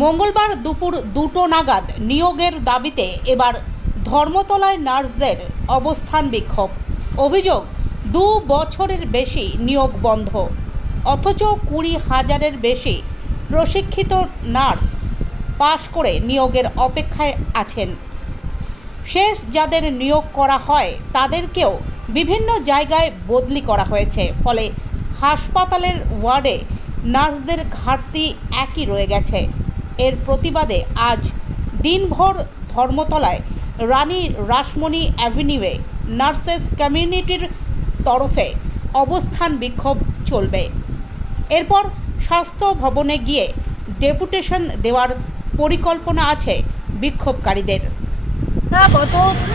মঙ্গলবার দুপুর দুটো নাগাদ নিয়োগের দাবিতে এবার ধর্মতলায় নার্সদের অবস্থান বিক্ষোভ। অভিযোগ, দু বছরের বেশি নিয়োগ বন্ধ। অথচ কুড়ি হাজারের বেশি প্রশিক্ষিত নার্স পাশ করে নিয়োগের অপেক্ষায় আছেন। শেষ যাদের নিয়োগ করা হয়, তাদেরকেও বিভিন্ন জায়গায় বদলি করা হয়েছে। ফলে হাসপাতালের ওয়ার্ডে নার্সদের ঘাটতি একই রয়ে গেছে। এর প্রতিবাদে আজ দিনভর ধর্মতলায় রানী রাসমণি অ্যাভিনিউয়ে নার্সেস কমিউনিটির তরফে অবস্থান বিক্ষোভ চলবে। এরপর স্বাস্থ্য ভবনে গিয়ে ডেপুটেশন দেওয়ার পরিকল্পনা আছে বিক্ষোভকারীদের। আমরা গত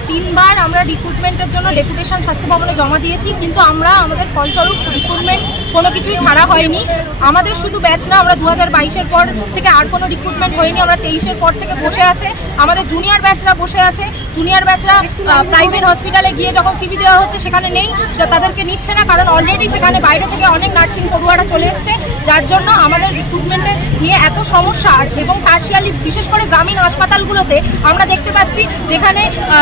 তিনবার আমরা রিক্রুটমেন্টের জন্য ডেপুটেশন স্বাস্থ্য ভবনে জমা দিয়েছি, কিন্তু আমরা আমাদের ফলস্বরূপ রিক্রুটমেন্ট কোনো কিছুই ছাড়া হয়নি। আমাদের শুধু ব্যাচ না, আমরা দু হাজার পর থেকে আর কোনো রিক্রুটমেন্ট হয়নি, আমরা তেইশের পর থেকে বসে আছে। আমাদের জুনিয়র ব্যাচরা বসে আছে জুনিয়র ব্যাচরা প্রাইভেট হসপিটালে গিয়ে যখন সিবি দেওয়া হচ্ছে, সেখানে নেই তাদেরকে নিচ্ছে না, কারণ অলরেডি সেখানে বাইরে থেকে অনেক নার্সিং পড়ুয়ারা চলে এসছে, যার জন্য আমাদের রিক্রুটমেন্টে নিয়ে এত সমস্যা। এবং পার্শিয়ালি বিশেষ করে গ্রামীণ হাসপাতালগুলোতে আমরা দেখতে পাচ্ছি, যেখানে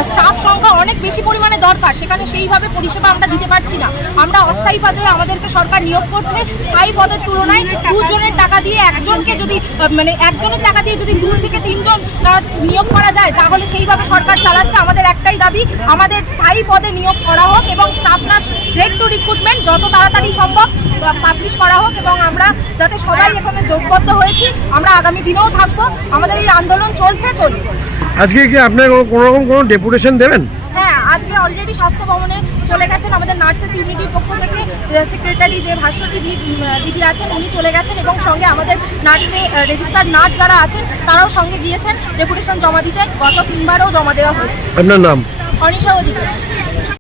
স্টাফ সংখ্যা অনেক বেশি পরিমাণে দরকার। সেখানে সেইভাবে পরিষেবা আমরা দিতে পারছি না। আমরা অস্থায়ী পদে আমাদেরকে সরকার নিয়োগ করছে। স্থায়ী পদের তুলনায় দুজনের টাকা দিয়ে একজনকে যদি মানে একজনের টাকা দিয়ে যদি দু থেকে তিনজন নার্স নিয়োগ করা যায়, তাহলে সেইভাবে সরকার চালাচ্ছে। আমাদের একটাই দাবি, আমাদের স্থায়ী পদে নিয়োগ করা হোক এবং staff nurse grade two recruitment যত তাড়াতাড়ি সম্ভব পাবলিশ করা হোক এবং আমরা যাতে সবাই এখানে যোগবদ্ধ হয়েছি, আমরা আগামী দিনেও থাকব। আমাদের এই আন্দোলন চলছে চলবে আজকে কি আপনার কোনো রকম কোনো ডেপুটেশন দেবেন? হ্যাঁ আজকে অলরেডি স্বাস্থ্য ভবনে চলে গেছেন আমাদের নার্সেস ইউনিটির পক্ষ থেকে সেক্রেটারি যে ভাস্বতী দি- দিদি আছেন উনি চলে গেছেন এবং সঙ্গে আমাদের নার্সে রেজিস্টার্ড নার্স যারা আছেন তারাও সঙ্গে গিয়েছেন ডেপুটেশন জমা দিতে। গত তিনবারও জমা দেওয়া হয়েছে। আপনার নাম? অনিশা অধিকারী।